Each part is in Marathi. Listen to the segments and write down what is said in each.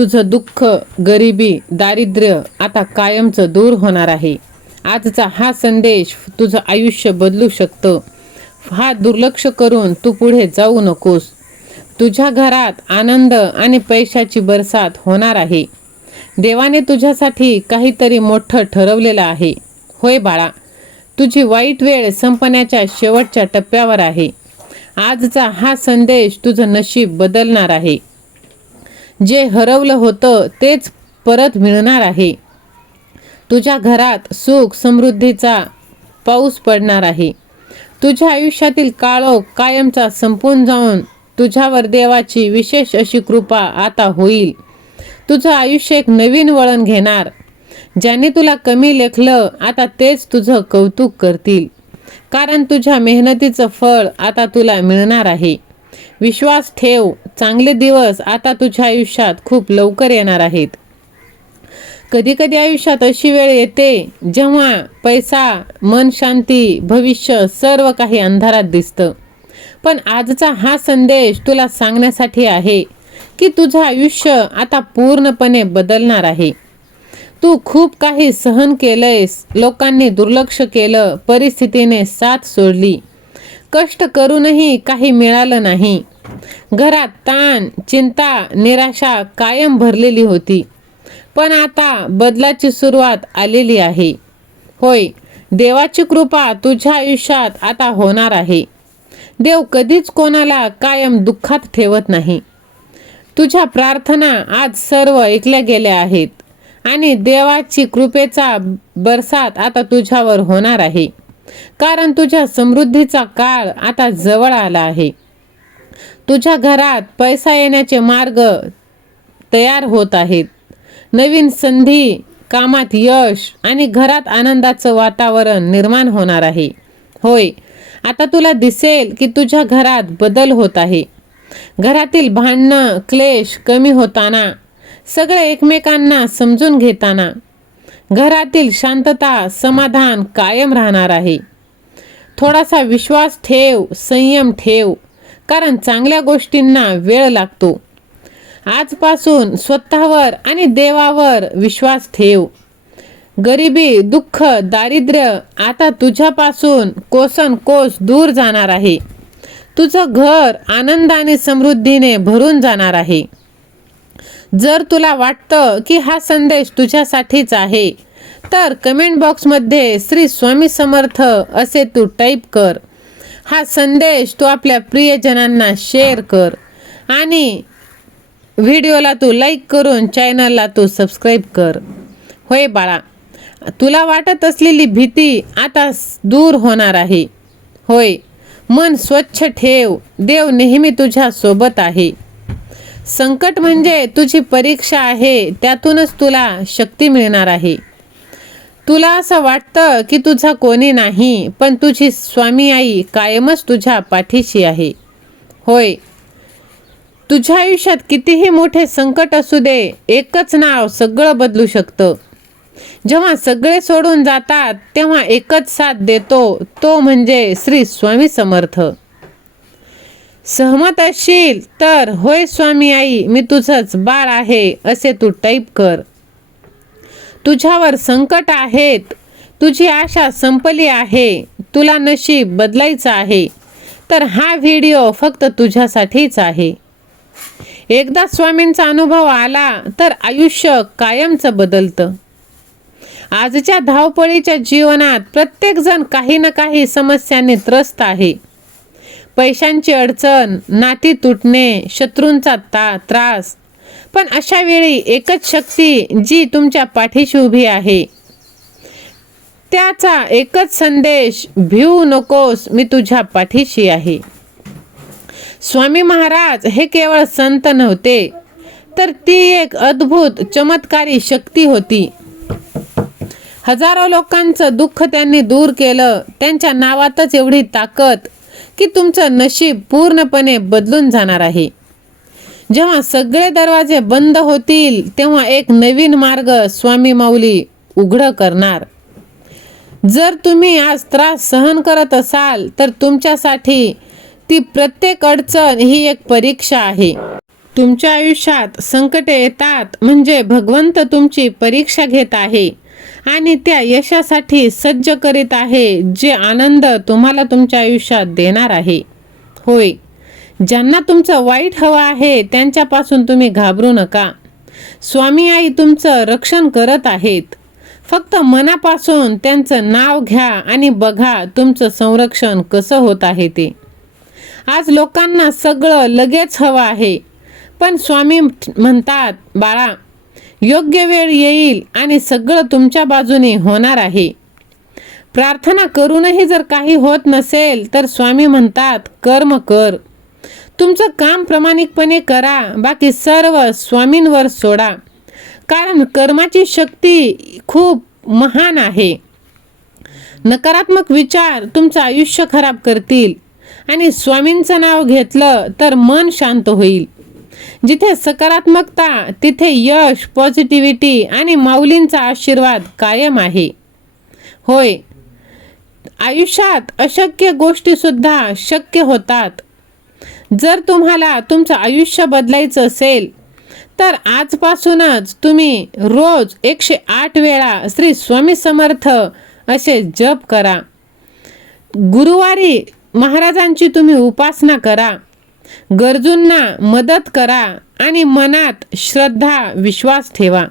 तुझं दुःख, गरिबी, दारिद्र्य आता कायमचं दूर होणार आहे. आजचा हा संदेश तुझं आयुष्य बदलू शकतं. हा दुर्लक्ष करून तू पुढे जाऊ नकोस. तुझ्या घरात आनंद आणि पैशाची बरसात होणार आहे. देवाने तुझ्यासाठी काहीतरी मोठं ठरवलेलं आहे. होय बाळा, तुझी वाईट वेळ संपण्याच्या शेवटच्या टप्प्यावर आहे. आजचा हा संदेश तुझं नशीब बदलणार आहे. जे हरवलं होतं तेच परत मिळणार आहे. तुझ्या घरात सुख समृद्धीचा पाऊस पडणार आहे. तुझ्या आयुष्यातील काळोख कायमचा संपून जाऊन तुझ्यावर देवाची विशेष अशी कृपा आता होईल. तुझं आयुष्य एक नवीन वळण घेणार. ज्याने तुला कमी लेखलं आता तेच तुझं कौतुक करतील, कारण तुझ्या मेहनतीचं फळ आता तुला मिळणार आहे. विश्वास ठेव, चांगले दिवस आता तुझ्या आयुष्यात खूप लवकर येणार आहेत. कधी कधी आयुष्यात अशी वेळ येते जेव्हा पैसा, मन शांती, भविष्य सर्व काही अंधारात दिसतं. पण आजचा हा संदेश तुला सांगण्यासाठी आहे की तुझं आयुष्य आता पूर्णपणे बदलणार आहे. तू खूप काही सहन केलंयस, लोकांनी दुर्लक्ष केलं, परिस्थितीने साथ सोडली, कष्ट करूनही काही मिळालं नाही. घरात ताण, चिंता, निराशा कायम भरलेली होती. पण आता बदलाची सुरुवात आलेली आहे. होय, देवाची कृपा तुझ्या आयुष्यात आता होणार आहे. देव कधीच कोणाला कायम दुःखात ठेवत नाही. तुझ्या प्रार्थना आज सर्व ऐकल्या गेल्या आहेत आणि देवाची कृपेचा बरसात आता तुझ्यावर होणार आहे, कारण तुझ्या समृद्धीचा काळ आता जवळ आला आहे. तुझ्या घरात पैसा येण्याचे मार्ग तयार होत आहेत. नवीन संधी, कामात यश आणि घरात आनंदाचं वातावरण निर्माण होणार आहे. होय, आता तुला दिसेल की तुझ्या घरात बदल होत आहे. घरातील भांडणं, क्लेश कमी होताना, सगळे एकमेकांना समजून घेताना, घरातील शांतता, समाधान कायम राहणार आहे. थोडासा विश्वास ठेव, संयम ठेव, कारण चांगल्या गोष्टींना वेळ लागतो. आजपासून स्वतःवर आणि देवावर विश्वास ठेव. गरिबी, दुःख, दारिद्र्य आता तुझ्यापासून कोसनकोस दूर जाणार आहे. तुझं घर आनंद आणि समृद्धीने भरून जाणार आहे. जर तुला वाटतं की हा संदेश तुझ्यासाठीच आहे, तर कमेंट बॉक्समध्ये श्री स्वामी समर्थ असे तू टाईप कर. हा संदेश तू आपल्या प्रियजनांना शेअर कर आणि व्हिडिओला तू लाईक करून चॅनलला तू सबस्क्राईब कर. होय बाळा, तुला वाटत असलेली भीती आता दूर होणार आहे. होय, मन स्वच्छ ठेव, देव नेहमी तुझ्या सोबत आहे. संकट म्हणजे तुझी परीक्षा आहे, त्यातूनच तुला शक्ती मिळणार आहे. तुला असं वाटतं की तुझा कोणी नाही, पण तुझी स्वामी आई कायमच तुझ्या पाठीशी आहे. होय, तुझ्या आयुष्यात कितीही मोठे संकट असू दे, एकच नाव सगळं बदलू शकतं. जेव्हा सगळे सोडून जातात तेव्हा एकच साथ देतो, तो म्हणजे श्री स्वामी समर्थ. सहमत असशील तर होय स्वामी आई, मी तुझंच बाळ आहे असे तू टाईप कर. तुझ्यावर संकट आहेत, तुझी आशा संपली आहे, तुला नशीब बदलायचं आहे, तर हा व्हिडिओ फक्त तुझ्यासाठीच आहे. एकदा स्वामींचा अनुभव आला तर आयुष्य कायमचं बदलतं. आजच्या धावपळीच्या जीवनात प्रत्येक जण काही ना काही समस्यांनी त्रस्त आहे. पैशांची अडचण, नाती तुटणे, शत्रूंचा त्रास. पण अशा वेळी एकच शक्ती जी तुमच्या पाठीशी उभी आहे, त्याचा एकच संदेश, भिवू नकोस, मी तुझ्या पाठीशी आहे. स्वामी महाराज हे केवळ संत नव्हते, तर ती एक अद्भुत चमत्कारी शक्ती होती. हजारो लोकांचं दुःख त्यांनी दूर केलं. त्यांच्या नावातच एवढी ताकद की तुमचं नशीब पूर्णपणे बदलून जाणार आहे. जेव्हा सगळे दरवाजे बंद होतील तेव्हा एक नवीन मार्ग स्वामी माऊली उघड करणार. जर तुम्ही आज त्रास सहन करत असाल तर तुमच्यासाठी ती प्रत्येक अडचण ही एक परीक्षा आहे. तुमच्या आयुष्यात संकटे येतात म्हणजे भगवंत तुमची परीक्षा घेत आहे आणि त्या यशासाठी सज्ज करीत आहे, जे आनंद तुम्हाला तुमच्या आयुष्यात देणार आहे. होय, ज्यांना तुमचं वाईट हवं आहे त्यांच्यापासून तुम्ही घाबरू नका. स्वामी आई तुमचं रक्षण करत आहेत. फक्त मनापासून त्यांचं नाव घ्या आणि बघा तुमचं संरक्षण कसं होत आहे ते. आज लोकांना सगळं लगेच हवं आहे, पण स्वामी म्हणतात, बाळा, योग्य वेळ येईल आणि सगळं तुमच्या बाजूने होणार आहे. प्रार्थना करूनही जर काही होत नसेल तर स्वामी म्हणतात, कर्म कर. तुमचं काम प्रामाणिकपणे करा, बाकी सर्व स्वामींवर सोडा, कारण कर्माची शक्ती खूप महान आहे. नकारात्मक विचार तुमचं आयुष्य खराब करतील आणि स्वामींचं नाव घेतलं तर मन शांत होईल. जिथे सकारात्मकता तिथे यश, पॉझिटिव्हिटी आणि माऊलींचा आशीर्वाद कायम आहे. होय, आयुष्यात अशक्य गोष्टी सुद्धा शक्य होतात. जर तुम्हाला तुमचं आयुष्य बदलायचं असेल तर आजपासूनच तुम्ही रोज 108 वेळा श्री स्वामी समर्थ असे जप करा. गुरुवारी महाराजांची तुम्ही उपासना करा. गरजूंना मदत करा आणि मनात श्रद्धा, विश्वास ठेवा.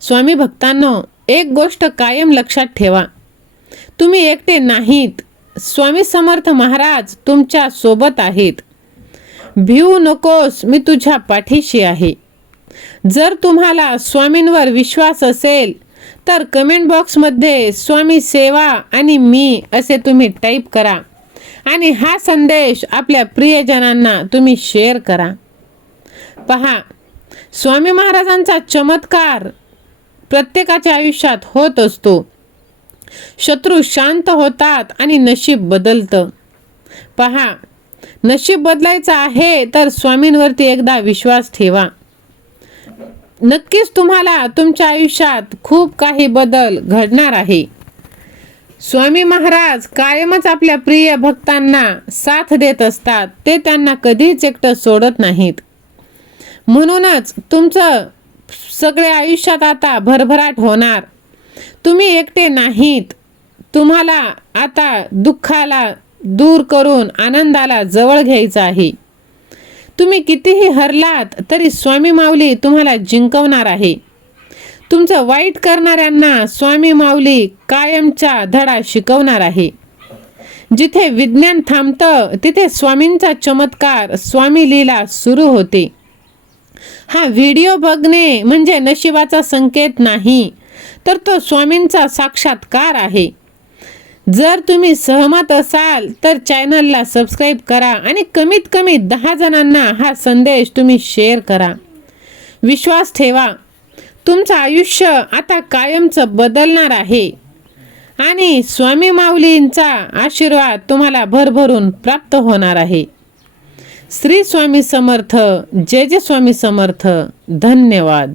स्वामी भक्तांनो, एक गोष्ट कायम लक्षात ठेवा, तुम्ही एकटे नाहीत. स्वामी समर्थ महाराज तुमच्या सोबत आहेत. भिवू नकोस, मी तुझ्या पाठीशी आहे. जर तुम्हाला स्वामींवर विश्वास असेल तर कमेंट बॉक्समध्ये स्वामी सेवा आणि मी असे तुम्ही टाईप करा आणि हा संदेश आपल्या प्रियजनांना तुम्ही शेअर करा. पहा, स्वामी महाराजांचा चमत्कार प्रत्येकाच्या आयुष्यात होत असतो. शत्रू शांत होतात आणि नशीब बदलतं. पहा, नशीब बदलायचं आहे तर स्वामींवरती एकदा विश्वास ठेवा. नक्कीच तुम्हाला तुमच्या आयुष्यात खूप काही बदल घडणार आहे. स्वामी महाराज कायमच आपल्या प्रिय भक्तांना साथ देत असतात. ते त्यांना कधीच एकटं सोडत नाहीत. म्हणूनच तुमचं सगळे आयुष्यात आता भरभराट होणार. तुम्ही एकटे नाहीत. तुम्हाला आता दुःखाला दूर करून आनंदाला जवळ घ्यायचं आहे. तुम्ही कितीही हरलात तरी स्वामी माऊली तुम्हाला जिंकवणार आहे. तुमचं वाईट करणाऱ्यांना स्वामी माऊली कायमचा धडा शिकवणार आहे. जिथे विज्ञान थांबतं तिथे स्वामींचा चमत्कार, स्वामी लीला सुरू होते. हा व्हिडिओ बघणे म्हणजे नशिबाचा संकेत नाही, तर तो स्वामींचा साक्षात्कार आहे. जर तुम्ही सहमत असाल तर चॅनलला सबस्क्राईब करा आणि कमीत कमी 10 जणांना हा संदेश तुम्ही शेअर करा. विश्वास ठेवा, तुमचं आयुष्य आता कायमचं बदलणार आहे आणि स्वामी माऊलींचा आशीर्वाद तुम्हाला भरभरून प्राप्त होणार आहे. श्री स्वामी समर्थ. जय जय स्वामी समर्थ. धन्यवाद.